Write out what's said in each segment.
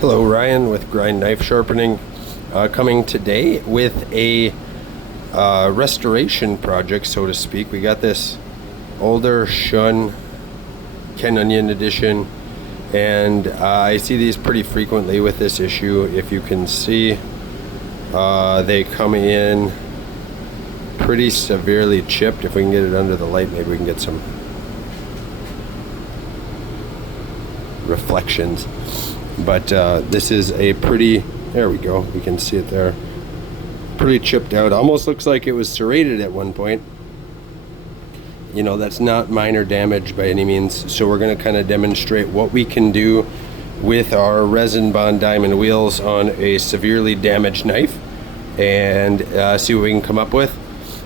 Hello, Ryan with Grind Knife Sharpening, coming today with a restoration project, so to speak. We got this older Shun Ken Onion edition, and I see these pretty frequently with this issue. If you can see, they come in pretty severely chipped. If we can get it under the light, maybe we can get some reflections. But this is a pretty, there we go, you can see it there, pretty chipped out. Almost looks like it was serrated at one point. You know, that's not minor damage by any means. So we're going to kind of demonstrate what we can do with our Resin Bond Diamond Wheels on a severely damaged knife, and see what we can come up with.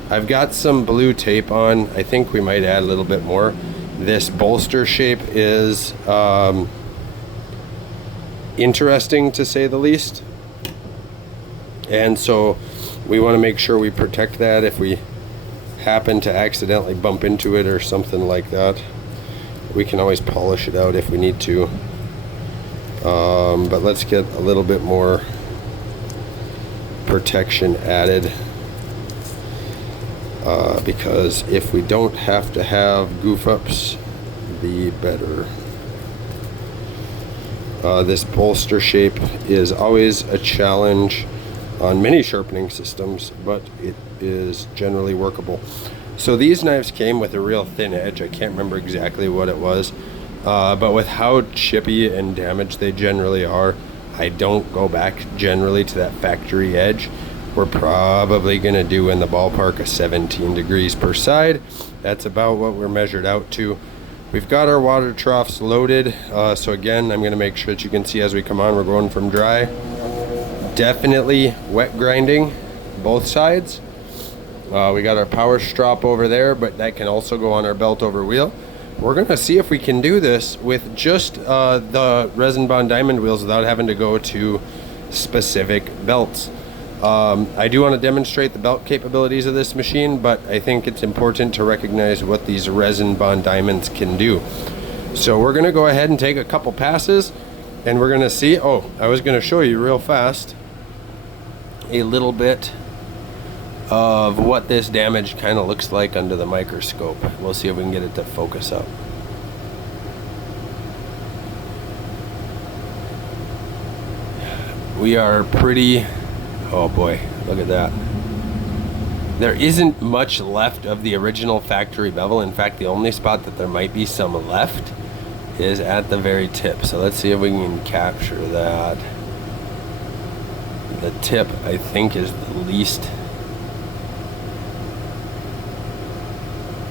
I've got some blue tape on. I think we might add a little bit more. This bolster shape is interesting, to say the least, and so we want to make sure we protect that if we happen to accidentally bump into it or something like that. We can always polish it out if we need to, but let's get a little bit more protection added, because if we don't have to have goof ups, the better. This bolster shape is always a challenge on many sharpening systems, but it is generally workable. So these knives came with a real thin edge. I can't remember exactly what it was, but with how chippy and damaged they generally are, I don't go back generally to that factory edge. We're probably going to do in the ballpark of 17 degrees per side. That's about what we're measured out to. We've got our water troughs loaded, so again, I'm going to make sure that you can see as we come on, we're going from dry. Definitely wet grinding both sides. We got our power strop over there, but that can also go on our belt over wheel. We're going to see if we can do this with just the Resin Bond Diamond Wheels without having to go to specific belts. I do want to demonstrate the belt capabilities of this machine, but I think it's important to recognize what these Resin Bond Diamonds can do. So we're going to go ahead and take a couple passes, and we're going to see, oh, I was going to show you real fast a little bit of what this damage kind of looks like under the microscope. We'll see if we can get it to focus up. We are pretty, oh boy, look at that. There isn't much left of the original factory bevel. In fact, the only spot that there might be some left is at the very tip. So let's see if we can capture that. The tip, I think, is the least.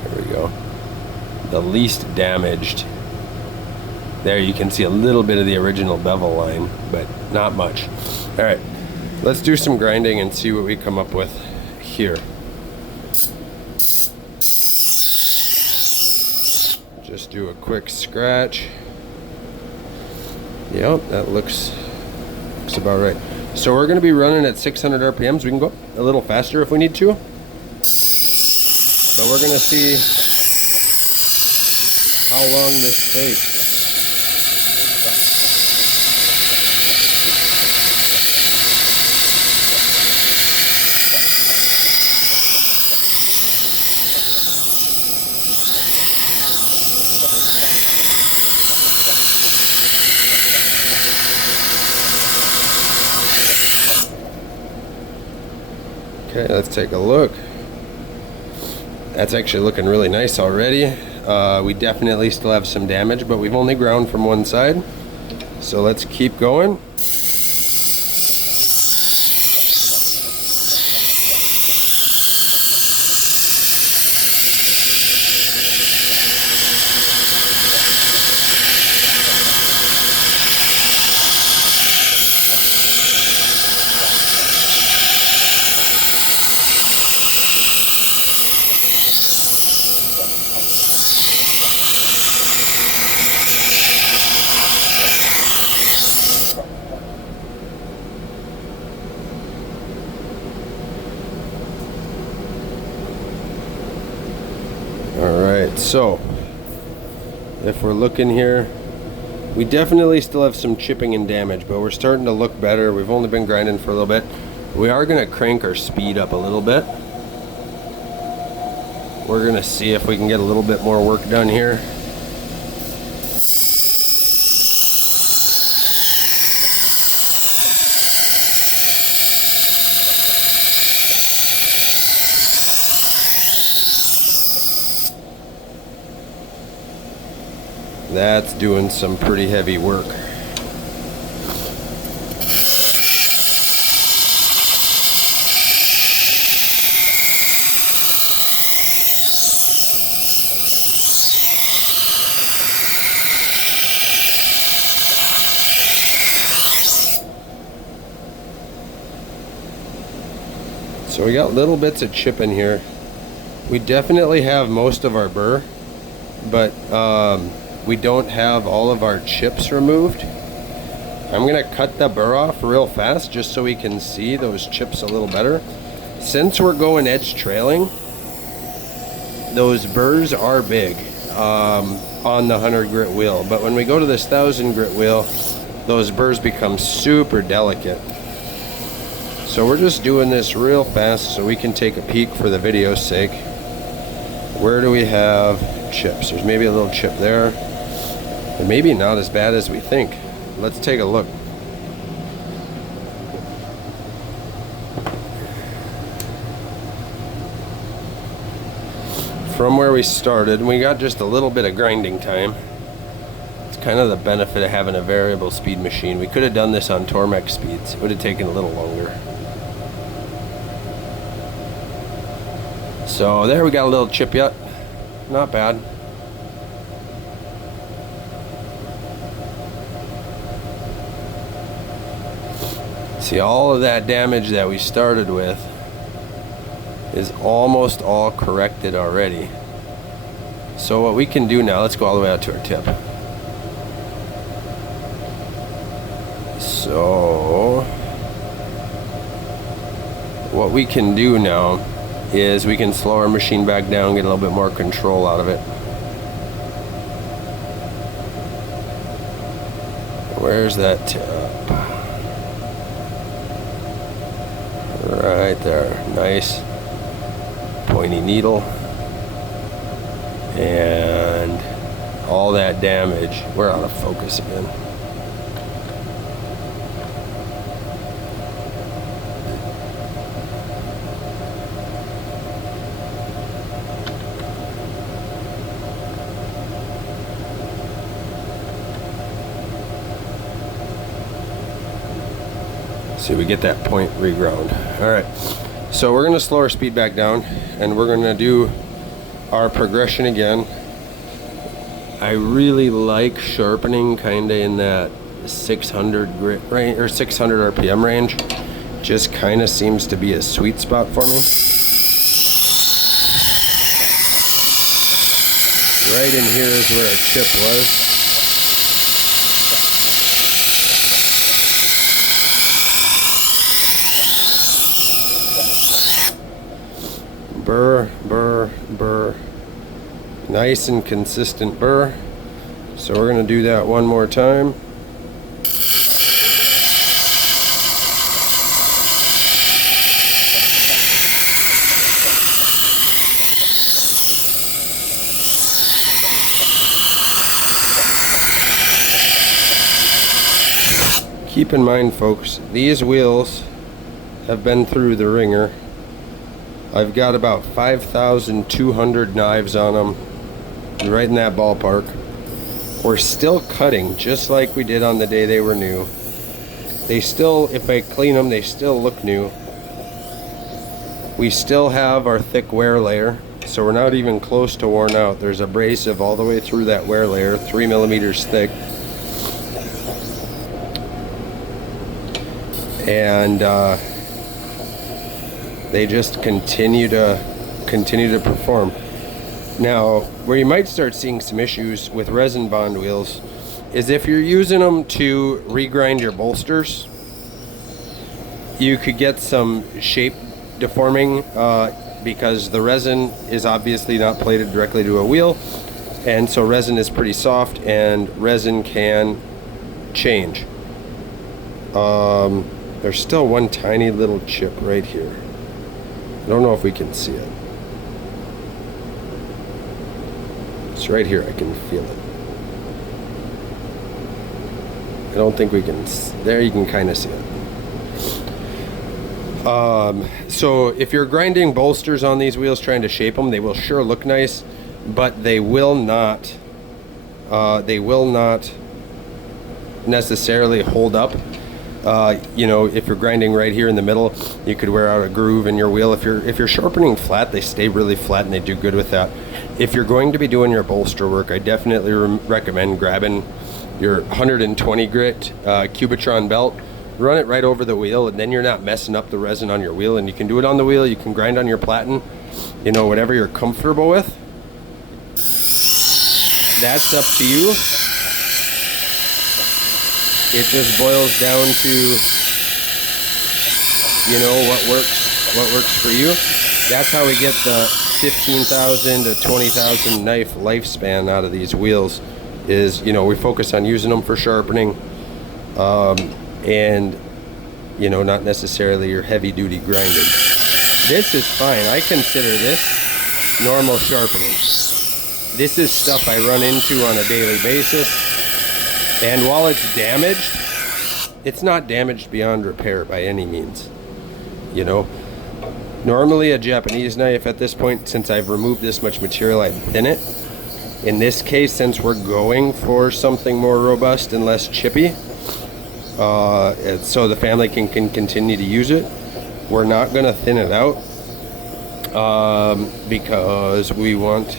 There we go. The least damaged. There you can see a little bit of the original bevel line, but not much. All right. Let's do some grinding and see what we come up with here. Just do a quick scratch. Yep, that looks about right. So we're going to be running at 600 RPMs. We can go a little faster if we need to. But we're going to see how long this takes. Okay, let's take a look. That's actually looking really nice already. We definitely still have some damage, but we've only ground from one side. So let's keep going. Alright, so if we're looking here, We definitely still have some chipping and damage, but we're starting to look better. We've only been grinding for a little bit. We are going to crank our speed up a little bit. We're going to see if we can get a little bit more work done here. That's doing some pretty heavy work. So we got little bits of chip in here. We definitely have most of our burr, but we don't have all of our chips removed. I'm gonna cut the burr off real fast just so we can see those chips a little better. Since we're going edge trailing, those burrs are big on the 100 grit wheel, but when we go to this 1000 grit wheel, those burrs become super delicate. So we're just doing this real fast so we can take a peek for the video's sake. Where do we have chips? There's maybe a little chip there, and maybe not as bad as we think. Let's take a look. From where we started, we got just a little bit of grinding time. It's kind of the benefit of having a variable speed machine. We could have done this on Tormek speeds. It would have taken a little longer. So there, we got a little chip yet. Not bad. See, all of that damage that we started with is almost all corrected already. So what we can do now, let's go all the way out to our tip. So what we can do now is we can slow our machine back down, get a little bit more control out of it. Where's that tip? Right there. Nice pointy needle. And all that damage. We're out of focus again. See, we get that point reground. All right, so we're gonna slow our speed back down and we're gonna do our progression again. I really like sharpening kind of in that 600 grit range or 600 RPM range. Just kind of seems to be a sweet spot for me. Right in here is where a chip was. Burr, burr, burr. Nice and consistent burr. So we're going to do that one more time. Keep in mind, folks, these wheels have been through the ringer. I've got about 5,200 knives on them, right in that ballpark. We're still cutting just like we did on the day they were new. They still, if I clean them, they still look new. We still have our thick wear layer, so we're not even close to worn out. There's abrasive all the way through that wear layer, 3 millimeters thick. And they just continue to perform. Now, where you might start seeing some issues with resin bond wheels is if you're using them to regrind your bolsters, you could get some shape deforming because the resin is obviously not plated directly to a wheel, And so resin is pretty soft, and resin can change. There's still one tiny little chip right here. I don't know if we can see it. It's right here, I can feel it. I don't think we can, there you can kind of see it. So if you're grinding bolsters on these wheels trying to shape them, they will sure look nice, but they will not necessarily hold up. You know, if you're grinding right here in the middle, you could wear out a groove in your wheel. If you're sharpening flat, they stay really flat and they do good with that. If you're going to be doing your bolster work, I definitely recommend grabbing your 120 grit Cubitron belt, run it right over the wheel, and then you're not messing up the resin on your wheel. And you can do it on the wheel, you can grind on your platen, you know, whatever you're comfortable with. That's up to you. It just boils down to, you know, what works for you. That's how we get the 15,000 to 20,000 knife lifespan out of these wheels. Is, you know, we focus on using them for sharpening, and, you know, not necessarily your heavy duty grinding. This is fine. I consider this normal sharpening. This is stuff I run into on a daily basis, and while it's damaged, it's not damaged beyond repair by any means. You know, normally a Japanese knife at this point, since I've removed this much material, I'd thin it. In this case, since we're going for something more robust and less chippy, so the family can continue to use it, we're not going to thin it out, because we want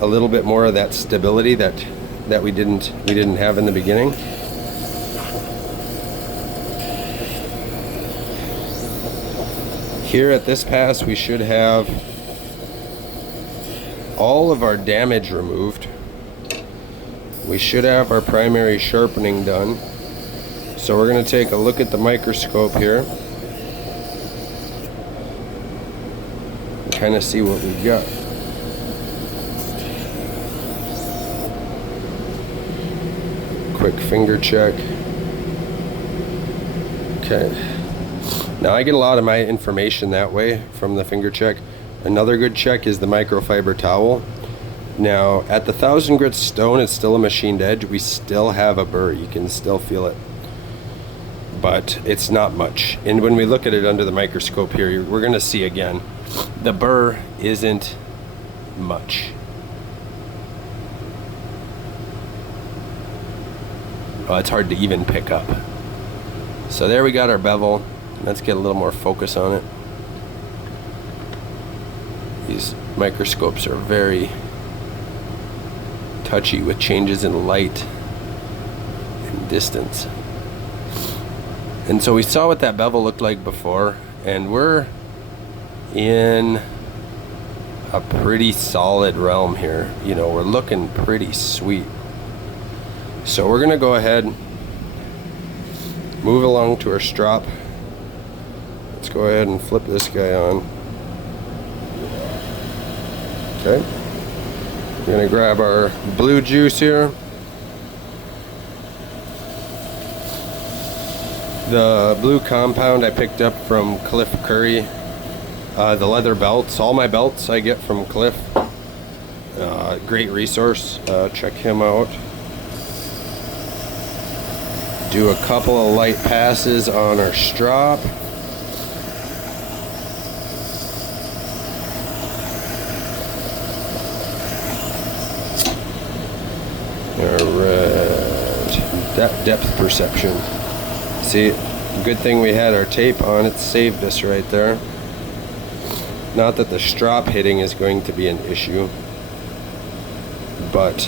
a little bit more of that stability that we didn't have in the beginning. Here at this pass, we should have all of our damage removed. We should have our primary sharpening done. So we're going to take a look at the microscope here, kind of see what we've got. Quick finger check. Okay. Now I get a lot of my information that way from the finger check. Another good check is the microfiber towel. Now at the 1000 grit stone, it's still a machined edge. We still have a burr. You can still feel it, but it's not much. And when we look at it under the microscope here, we're going to see again, the burr isn't much. Oh, it's hard to even pick up. So there we got our bevel. Let's get a little more focus on it. These microscopes are very touchy with changes in light and distance. And so we saw what that bevel looked like before, and we're in a pretty solid realm here. You know, we're looking pretty sweet. So we're gonna go ahead, move along to our strop. Let's go ahead and flip this guy on. Okay. We're gonna grab our blue juice here. The blue compound I picked up from Cliff Curry. The leather belts, all my belts I get from Cliff. Great resource, check him out. Do a couple of light passes on our strop. Alright, that depth perception. See, good thing we had our tape on, it saved us right there. Not that the strop hitting is going to be an issue, but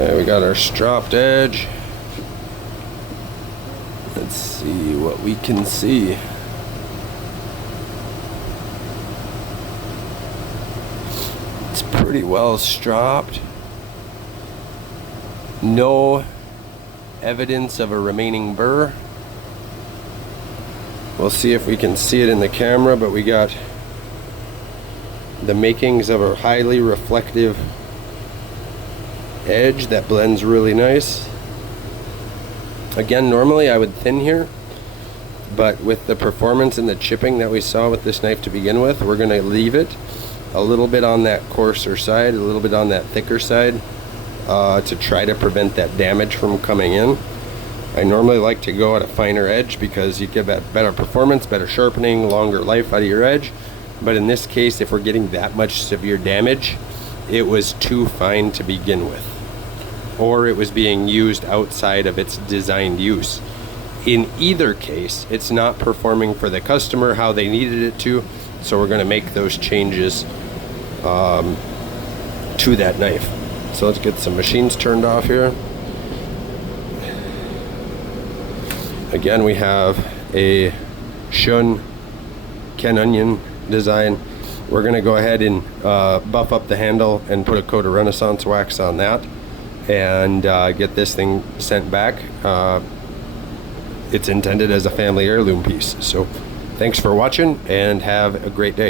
Okay, we got our stropped edge. Let's see what we can see. It's pretty well stropped. No evidence of a remaining burr. We'll see if we can see it in the camera, but we got the makings of a highly reflective edge that blends really nice. Again, normally I would thin here, but with the performance and the chipping that we saw with this knife to begin with, we're going to leave it a little bit on that coarser side, a little bit on that thicker side, to try to prevent that damage from coming in. I normally like to go at a finer edge because you get that better performance, better sharpening, longer life out of your edge. But in this case, if we're getting that much severe damage, it was too fine to begin with, or it was being used outside of its designed use. In either case, it's not performing for the customer how they needed it to, so we're going to make those changes to that knife. So let's get some machines turned off here. Again, we have a Shun Ken Onion design. We're going to go ahead and buff up the handle and put a coat of Renaissance wax on that and get this thing sent back. It's intended as a family heirloom piece. So thanks for watching and have a great day.